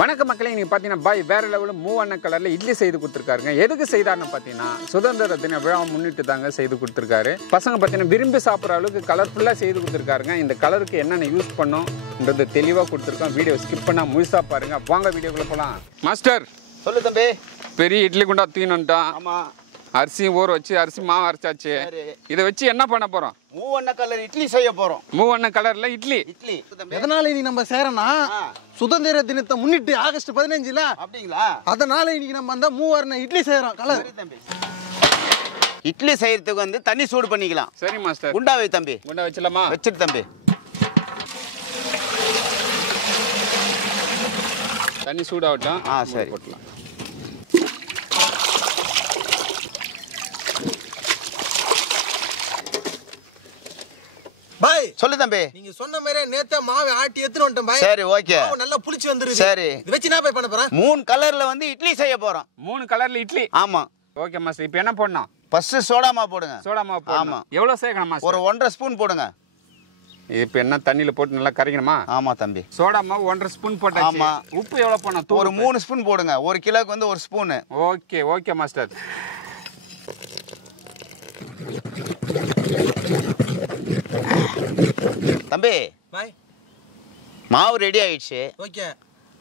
வணக்க மக்களே, நீங்க பாத்தீங்கன்னா பாய் வேற லெவலில் மூவண்ண கலர்ல இட்லி செய்து கொடுத்துருக்காருங்க. எதுக்கு செய்தாருன்னு பாத்தீங்கன்னா சுதந்திர தின விழா முன்னிட்டு தாங்க செய்து கொடுத்துருக்காரு. பசங்க பாத்தீங்கன்னா விரும்பி சாப்பிட்ற அளவுக்கு கலர்ஃபுல்லா செய்து கொடுத்துருக்காருங்க. இந்த கலருக்கு என்னென்ன யூஸ் பண்ணோம்ன்றது தெளிவாக கொடுத்துருக்கோம். வீடியோ ஸ்கிப் பண்ணா முழுசா பாருங்க. வாங்க வீடியோக்குள்ள போலாம். மாஸ்டர் சொல்லு தம்பி. பெரிய இட்லி குண்டா தூக்கினுட்டான். ஆமா, அரிசி ஊற வச்சு அரிசி மாவு அரைச்சாச்சு. இதை வச்சு என்ன பண்ண போறோம்? மூவண்ண கலர் இட்லி செய்ய போறோம். மூவண்ண கலர்ல இட்லி. எதனால இன்னைக்கு நம்ம சேரனா சுதந்திர தினத்தை முன்னிட்டு ஆகஸ்ட் 15ல அப்படிங்களா? அதனால இன்னைக்கு நம்ம அந்த மூவர்ண இட்லி செய்யறோம். கலர் இட்லி செய்யறதுக்கு வந்து தண்ணி சூடு பண்ணிக்கலாம். சரி மாஸ்டர். குண்டா வை தம்பி. குண்டா வச்சலாமா? வச்சிரு தம்பி. தண்ணி சூடாகட்டும். சரி போட்டலாம். பாய் சொல்லு தம்பி. நீங்க சொன்ன மாதிரி நேத்தே மாவை ஆட்டி எடுத்துட்டு வந்துட்டேன் பாய். சரி, ஓகே. நல்லா புளிச்சு வந்துருது. சரி, இது வச்சு என்ன பாய் பண்ண போறோம்? 3 கலர்ல வந்து இட்லி செய்ய போறோம். 3 கலர்ல இட்லி. ஆமா. Okay master. இப்போ என்ன பண்ணணும்? ஃபர்ஸ்ட் சோடா மாவு போடுங்க. சோடா மாவு போடணும். ஆமா. எவ்வளவு சேர்க்கணும் மாஸ்டர்? ஒரு 1.5 ஸ்பூன் போடுங்க. இப்போ என்ன தண்ணியில போட்டு நல்லா கரைக்கணுமா? ஆமா தம்பி. சோடா மாவு 1.5 ஸ்பூன் போட்டாச்சு. ஆமா. உப்பு எவ்வளவு போடணும்? ஒரு 3 ஸ்பூன் போடுங்க. 1 கிலோக்கு வந்து 1 ஸ்பூன். Okay okay master. தம்பி பாய் மாவு ரெடி ஆயிடுச்சு. ஓகே.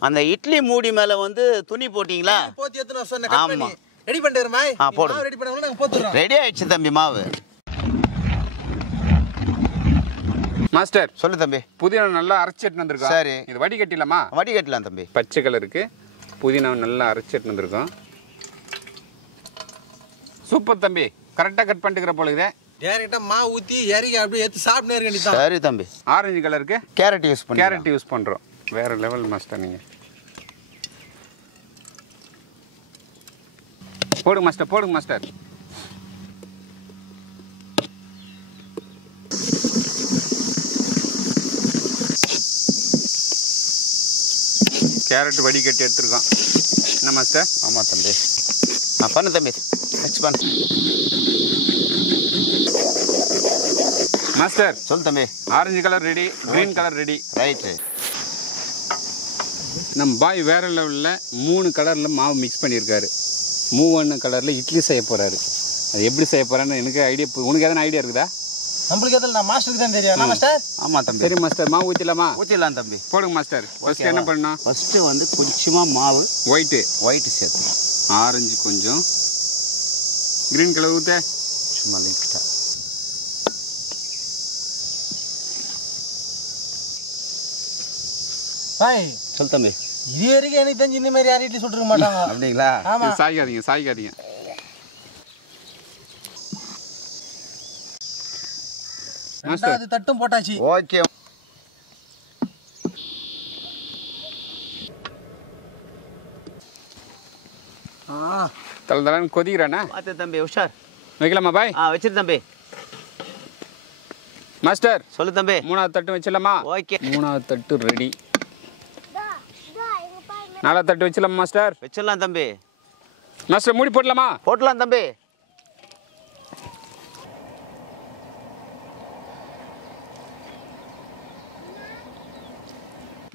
அந்த இட்லி மூடி மேல வந்து துணி போட்டீங்களா? போத்தி எடுத்துட்டு சொன்ன கட் பண்ணி ரெடி பண்ணிட்டு பாய். போடு. மாவு ரெடி பண்ணவங்க நாங்க போத்துறோம். ரெடி ஆயிடுச்சு தம்பி மாவு. மாஸ்டர் சொல்லு தம்பி. புதினா நல்லா அரைச்சிட்டு வந்திருக்கோம். சரி. இது வடிகட்டிலாமா? வடிகட்டலாம் தம்பி. பச்சை கலருக்கு புதினா நல்லா அரைச்சிட்டு வந்திருக்கோம். சூப்பர் தம்பி. கரெக்டா கட் பண்ணிக்கிற போல இதே. டைரக்டா மாவு ஊத்தி இறக்கி அப்படியே எடுத்து சாப்பிட்டே இருக்க வேண்டியதான். சரி தம்பி. ஆரஞ்சு கலருக்கு கேரட் யூஸ் பண்ணி. கேரட் யூஸ் பண்றோம். வேற லெவல் மாஸ்டர். நீங்க போடுங்க மாஸ்டர். போடுங்க மாஸ்டர். கேரட் வடிகட்டி எடுத்துருக்கோம். என்ன மாஸ்டர்? ஆமா தம்பி. பண்ணு தம்பி. நெக்ஸ்ட் பண்ணு மாஸ்டர். சொல்லு தம்பி. Orange colour ready, green colour ready. Right. நம்ம பாய் வேற லெவலில் 3 கலரில் மாவு மிக்ஸ் பண்ணியிருக்காரு. மூவண்ண கலரில் இட்லி செய்ய போறாரு. அது எப்படி செய்ய போறான்னு எனக்கு ஐடியா. உனக்கு எதனா ஐடியா இருக்குதா? நம்மளுக்கு எதில் நான் மாஸ்டருக்கு தான் தெரியும். மாஸ்டர். ஆமா தம்பி. சரி மாஸ்டர். மாவு ஊற்றிடலாமா? ஊற்றிடலாம் தம்பி. போடுங்க மாஸ்டர். ஃபர்ஸ்ட் என்ன பண்ணணும்? ஃபர்ஸ்ட் வந்து கொஞ்சமா மாவு ஒயிட் சேர்த்து, ஆரஞ்சு கொஞ்சம், கிரீன் கலர் ஊற்ற சும்மா லைட்டா. பாய் சொல் தம்பி. இது வரைக்கும் எனக்கு தெரிஞ்சு இந்த மாதிரி யாரும் இட்லி சுட்டுருக்க மாட்டாங்க. அப்படிங்களா? ஆமா. சாய்க்காதீங்க. அது தட்டும் போட்டாச்சு. ஓகே. தலன்னு கொதிக்கிறானா? பார்த்து தம்பி. உஷார். வைக்கலாமா பாய்? வச்சிரு தம்பி. மாஸ்டர் சொல்லு தம்பி. 3வது தட்டு வச்சிடலாமா? ஓகே. 3வது தட்டு ரெடி. 4வது தட்டு வச்சிடலாமா மாஸ்டர்? வச்சிடலாம் தம்பி. மாஸ்டர் மூடி போடலாமா? போட்டலாம் தம்பி.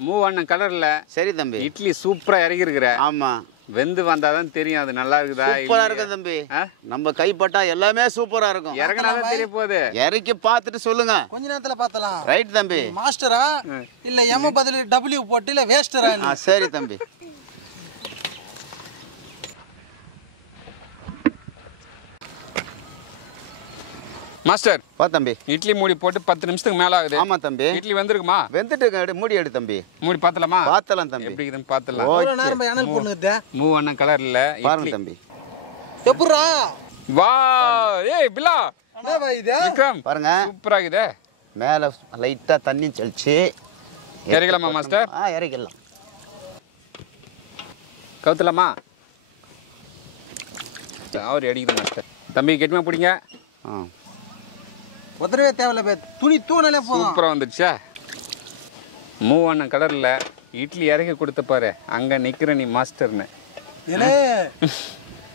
மூவண்ண கலர்ல. சரி தம்பி. இட்லி சூப்பரா இறக்கி இருக்கிற. ஆமா. வெந்து வந்தாதான் தெரியும் அது நல்லா இருக்குதா. சூப்பரா இருக்கு தம்பி. நம்ம கைப்பட்டா எல்லாமே சூப்பரா இருக்கும். இறங்கினாதான் தெரிய போகுது. இறக்கி பார்த்துட்டு சொல்லுங்க. கொஞ்ச நேரத்துல பார்த்தலாம். ரைட் தம்பி. மாஸ்டரா இல்ல எம் பதில் W போட்டு இல்ல வேஸ்டரா? சரி தம்பி. மாஸ்டர் வா தம்பி. இட்லி மூடி போட்டு 10 நிமிஷத்துக்கு மேல ஆகுது. ஆமா தம்பி. இட்லி வெந்திருக்குமா? வெந்துட்டு மூடி எடு தம்பி. மூடி பார்த்தலாமா? பார்த்தலாம் தம்பி. எப்படி இருக்குன்னு பார்த்தலாம். எவ்வளவு நேரம் அனல் பண்ணுது? மூவண்ண கலர்ல பாருங்க தம்பி. எப்பறா? வா ஏய் பிலா. என்ன பாய் இது? விக்ரம் பாருங்க. சூப்பரா இருக்குதே. மேல லைட்டா தண்ணி தெளிச்சு இறக்கலாமா மாஸ்டர்? இறக்கலாம். கவுத்தலாமா? அவர் அடிக்குது மாஸ்டர். தம்பி கெட்டுமா பிடிங்க. உதறவே தேவையில்ல பே. துணி தூணலே போதும். சூப்பரா வந்துடுச்சா? மூவண்ண கலர்ல இட்லி இறக்கி கொடுத்த பாரு. அங்க நிக்கிற நீ மாஸ்டர்னு. ஏலே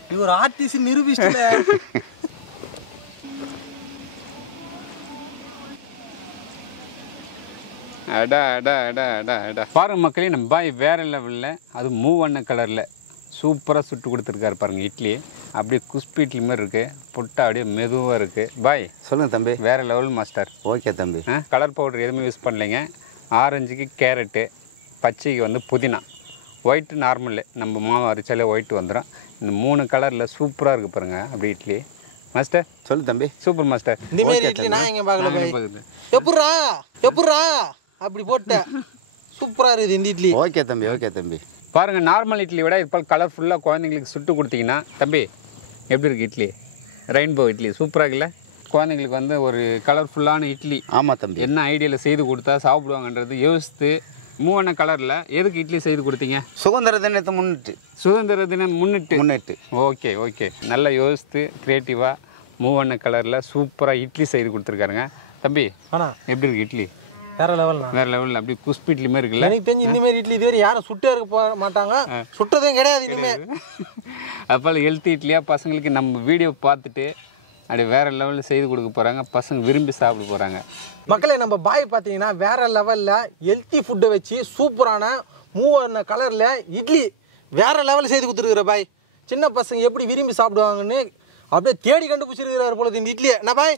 நீ ஒரு ஆர்டிஸ்ட் நிரூபிச்சிட்டல. அடா அடா அடா அடா அடா பாருங்க மக்களே, நம்ம பாய் வேறு லெவலில் அது மூவண்ண கலரில் சூப்பராக சுட்டு கொடுத்துருக்காரு பாருங்கள். இட்லி அப்படியே குஸ்பி இட்லி மாதிரி இருக்குது, புட்டா அப்படியே மெதுவாக இருக்குது. பாய் சொல்லுங்கள் தம்பி. வேறு லெவல் மாஸ்டர். ஓகே தம்பி. கலர் பவுடர் எதுவுமே யூஸ் பண்ணலைங்க. ஆரஞ்சுக்கு கேரட்டு, பச்சைக்கு வந்து புதினா, ஒயிட்டு நார்மலு நம்ம மாவு அரைச்சாலே ஒயிட்டு வந்துடும். இந்த 3 கலரில் சூப்பராக இருக்குது பாருங்கள் அப்படி இட்லி. மாஸ்டர் சொல்லு தம்பி. Super master. இந்த மாதிரி இட்லி நான் எங்கே பார்க்கல. எப்பட்றா அப்படி போட்டேன், சூப்பராக இருக்குது இந்த இட்லி. ஓகே தம்பி, ஓகே தம்பி. பாருங்கள், நார்மல் இட்லி விட இப்போ கலர்ஃபுல்லாக குழந்தைங்களுக்கு சுட்டு கொடுத்தீங்கன்னா தம்பி எப்படி இருக்குது இட்லி? ரெயின்போ இட்லி சூப்பராக இருக்குல்ல? குழந்தைங்களுக்கு வந்து ஒரு கலர்ஃபுல்லான இட்லி. ஆமாம் தம்பி. என்ன ஐடியாவில் செய்து கொடுத்தா சாப்பிடுவாங்கன்றது யோசித்து மூவண்ண கலரில் எதுக்கு இட்லி செய்து கொடுத்தீங்க? சுதந்திர தினத்தை முன்னிட்டு. சுதந்திர தினம் முன்னிட்டு. ஓகே ஓகே, நல்லா யோசித்து க்ரியேட்டிவாக மூவண்ண கலரில் சூப்பராக இட்லி செய்து கொடுத்துருக்காருங்க. தம்பி எப்படி இருக்குது இட்லி? வேற லெவல். வேறு லெவலில் அப்படி குஸ்பி இட்லி மாதிரி இருக்குல்ல? எனக்கு தெரிஞ்சு இந்த மாதிரி இட்லி இதுவரை யாரும் சுட்டே இருக்க போக மாட்டாங்க, சுட்டதும் கிடையாது இனிமேல். அப்போ ஹெல்த்தி இட்லியாக பசங்களுக்கு நம்ம வீடியோ பார்த்துட்டு அப்படி வேறு லெவலில் செய்து கொடுக்க போகிறாங்க. பசங்க விரும்பி சாப்பிட போகிறாங்க. மக்களே, நம்ம பாய் பார்த்தீங்கன்னா வேறு லெவலில் ஹெல்த்தி ஃபுட்டை வச்சு சூப்பரான மூவண்ண கலரில் இட்லி வேறு லெவலில் செய்து கொடுத்துருக்குற பாய். சின்ன பசங்க எப்படி விரும்பி சாப்பிடுவாங்கன்னு அப்படியே தேடி கண்டுபிடிச்சிருக்கிறாரு போல இந்த இட்லியை. என்ன பாய்?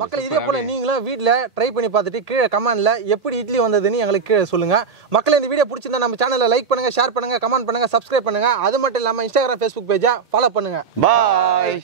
மக்கள் இதே போல் நீங்களும் வீட்டில் ட்ரை பண்ணி பார்த்துட்டு கீழே கமெண்டில் எப்படி இட்லி வந்ததுன்னு எங்களுக்கு கீழே சொல்லுங்கள். மக்கள் இந்த வீடியோ பிடிச்சிருந்தா நம்ம சேனலில் லைக் பண்ணுங்கள், ஷேர் பண்ணுங்கள், கமெண்ட் பண்ணுங்கள், சப்ஸ்கிரைப் பண்ணுங்கள். அது மட்டும் இல்லாமல் இன்ஸ்டாகிராம், ஃபேஸ்புக் பேஜை ஃபாலோ பண்ணுங்கள். பாய்.